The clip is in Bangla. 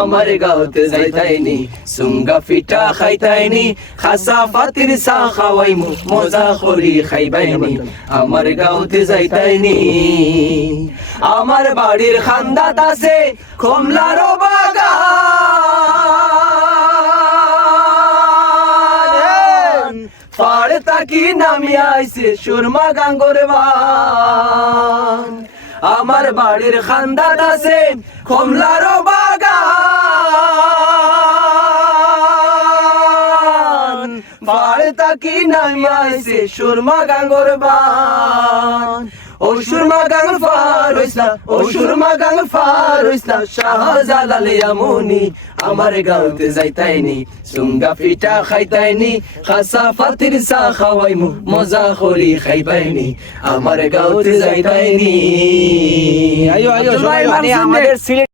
আমার গাঁওতে যাইতাইনি সুঙ্গা পিঠা খাইতাইনি খাসা ফাতির চা খাওয়াইমু মজা করি খাইবাইনি আমার গাঁওতে যাইতাইনি আমার বাড়ির খান্দাত আছে কমলারও বাগান পাড় তাকি নামি আইছে সুরমা গাঙ্গর বান আমার বাড়ির খান্দাত আছে কমলারও বাগান পাড় তাকি নামি আইছে সুরমা গাঙ্গর বান ও সুরমা গাং ফার হইসলা ও সুরমা গাং ফার হইসলা শাহজালাল ইয়ামুনি আমার গাঁওতে যাইতাইনি সুঙ্গা পিঠা খাইতাইনি খাসা ফাতির চা খাওয়াইমু মজা করি খাইবাইনি আমার গাঁওতে যাইতাইনি। আয়ো আয়ো সবাই, মানে আমাদের সিলেট